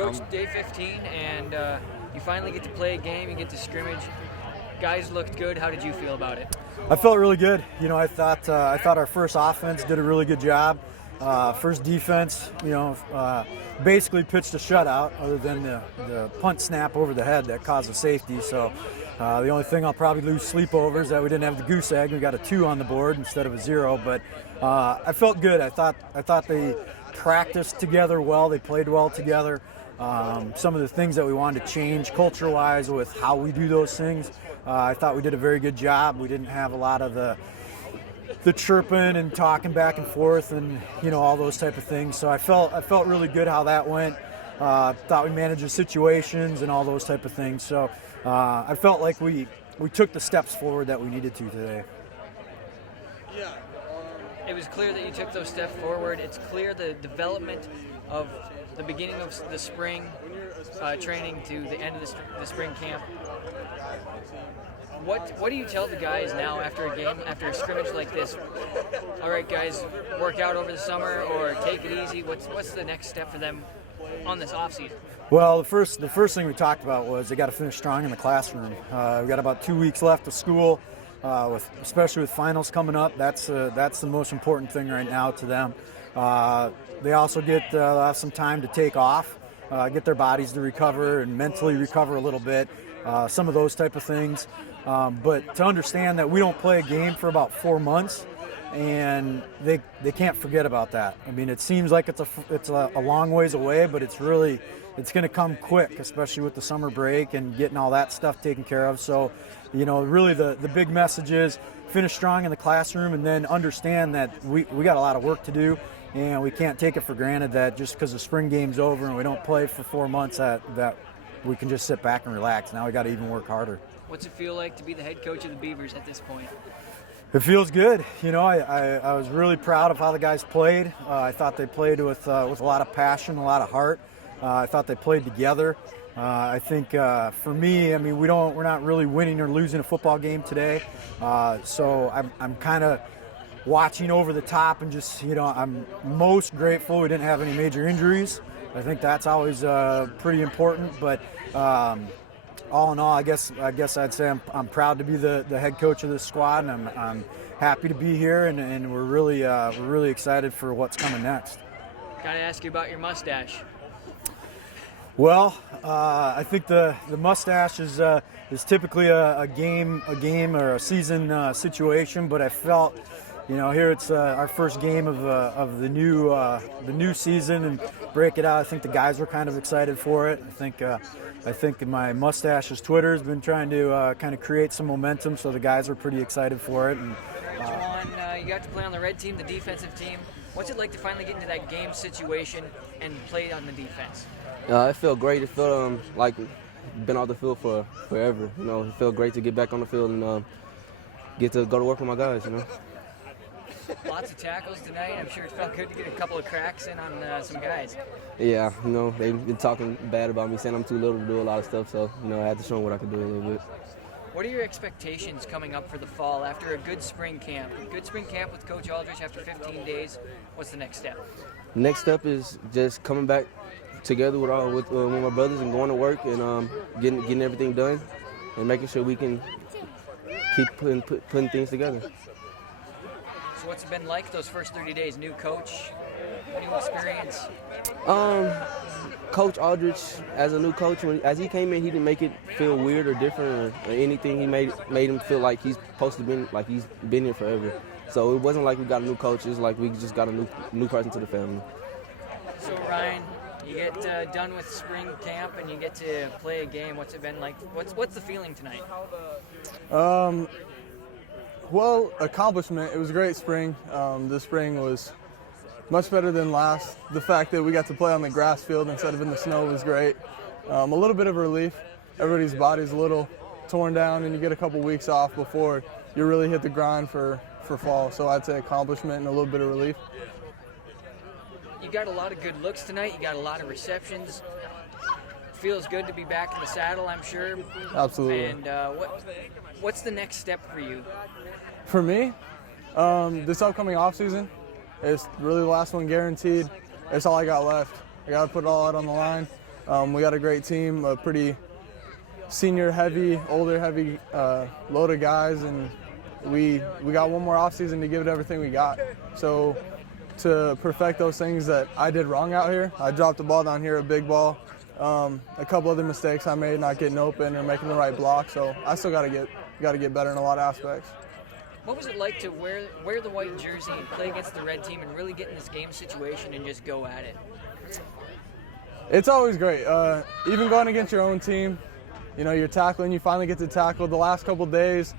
Coach, day 15, and you finally get to play a game. You get to scrimmage. Guys looked good. How did you feel about it? I felt really good. I thought our first offense did a really good job. First defense, basically pitched a shutout, other than the punt snap over the head that caused a safety. So the only thing I'll probably lose sleep over is that we didn't have the goose egg. We got a 2 on the board instead of a 0. But I felt good. I thought they practiced together well. They played well together. Some of the things that we wanted to change culture-wise with how we do those things, I thought we did a very good job. We didn't have a lot of the chirping and talking back and forth and all those type of things. So I felt really good how that went. Thought we managed the situations and all those type of things. So I felt like we took the steps forward that we needed to today. It was clear that you took those steps forward. It's clear the development of the beginning of the spring training to the end of the spring camp. What do you tell the guys now after a game, after a scrimmage like this? All right, guys, work out over the summer or take it easy. What's the next step for them on this offseason? Well, the first thing we talked about was they got to finish strong in the classroom. We got about 2 weeks left of school, especially with finals coming up. That's the most important thing right now to them. They also have some time to take off, get their bodies to recover and mentally recover a little bit. Some of those type of things. But to understand that we don't play a game for about 4 months, and they can't forget about that. I mean, it seems like it's a long ways away, but it's going to come quick, especially with the summer break and getting all that stuff taken care of. So, really the big message is finish strong in the classroom, and then understand that we got a lot of work to do, and we can't take it for granted that just because the spring game's over and we don't play for 4 months that we can just sit back and relax. Now we got to even work harder. What's it feel like to be the head coach of the Beavers at this point? It feels good. I was really proud of how the guys played. I thought they played with a lot of passion, a lot of heart. I thought they played together. I think for me, we're not really winning or losing a football game today. So I'm kind of watching over the top and just, I'm most grateful we didn't have any major injuries. I think that's always pretty important. But all in all, I guess I'd say I'm proud to be the head coach of this squad, and I'm happy to be here, and we're really excited for what's coming next. Got to ask you about your mustache. Well, I think the mustache is typically a game or a season situation, but I felt, here it's our first game of the new season and break it out. I think the guys were kind of excited for it. I think my mustache's Twitter has been trying to kind of create some momentum, so the guys were pretty excited for it. And you got to play on the red team, the defensive team. What's it like to finally get into that game situation and play on the defense? It felt great. It felt like been off the field for forever. It felt great to get back on the field and get to go to work with my guys. Lots of tackles tonight. I'm sure it felt good to get a couple of cracks in on some guys. Yeah, they've been talking bad about me, saying I'm too little to do a lot of stuff. So I had to show them what I could do a little bit. What are your expectations coming up for the fall after a good spring camp? A good spring camp with Coach Aldrich after 15 days. What's the next step? The next step is just coming back together with my brothers and going to work and getting everything done and making sure we can keep putting things together. So what's it been like those first 30 days? New coach, new experience? Coach Aldrich, as a new coach, as he came in, he didn't make it feel weird or different or anything. He made him feel like he's supposed to be, like he's been here forever. So it wasn't like we got a new coach. It was like we just got a new person to the family. So Ryan, you get done with spring camp and you get to play a game. What's it been like? What's the feeling tonight? Well, accomplishment. It was a great spring. This spring was much better than last. The fact that we got to play on the grass field instead of in the snow was great. A little bit of relief. Everybody's body's a little torn down, and you get a couple weeks off before you really hit the grind for fall. So I'd say accomplishment and a little bit of relief. You got a lot of good looks tonight. You got a lot of receptions. Feels good to be back in the saddle, I'm sure. Absolutely. And what's the next step for you? For me, this upcoming offseason is really the last one guaranteed. It's all I got left. I got to put it all out on the line. We got a great team, a pretty senior heavy, older heavy load of guys, and we got one more offseason to give it everything we got. So to perfect those things that I did wrong out here, I dropped the ball down here, a big ball, a couple other mistakes I made, not getting open or making the right block. So I still got to get better in a lot of aspects. What was it like to wear the white jersey and play against the red team and really get in this game situation and just go at it? It's always great. Even going against your own team, you know, you're tackling, you finally get to tackle. The last couple days,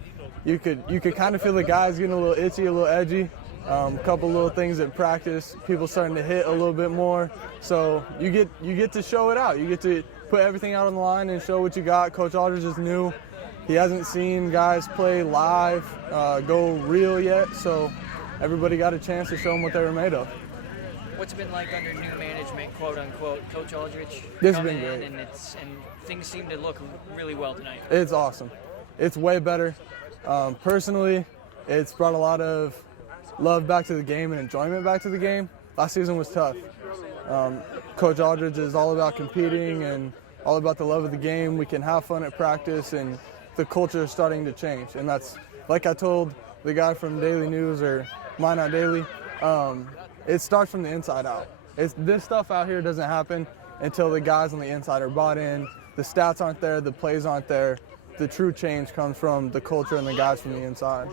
you could kind of feel the guys getting a little itchy, a little edgy. A couple little things at practice, people starting to hit a little bit more. So you get to show it out. You get to put everything out on the line and show what you got. Coach Aldrich is new. He hasn't seen guys play live, go real yet. So everybody got a chance to show them what they were made of. What's it been like under new management, quote unquote, Coach Aldrich? This has been great. And things seem to look really well tonight. It's awesome. It's way better. Personally, it's brought a lot of love back to the game and enjoyment back to the game. Last season was tough. Coach Aldrich is all about competing and all about the love of the game. We can have fun at practice, and the culture is starting to change. And that's, like I told the guy from Daily News or Minot Daily, it starts from the inside out. This stuff out here doesn't happen until the guys on the inside are bought in. The stats aren't there, the plays aren't there. The true change comes from the culture and the guys from the inside.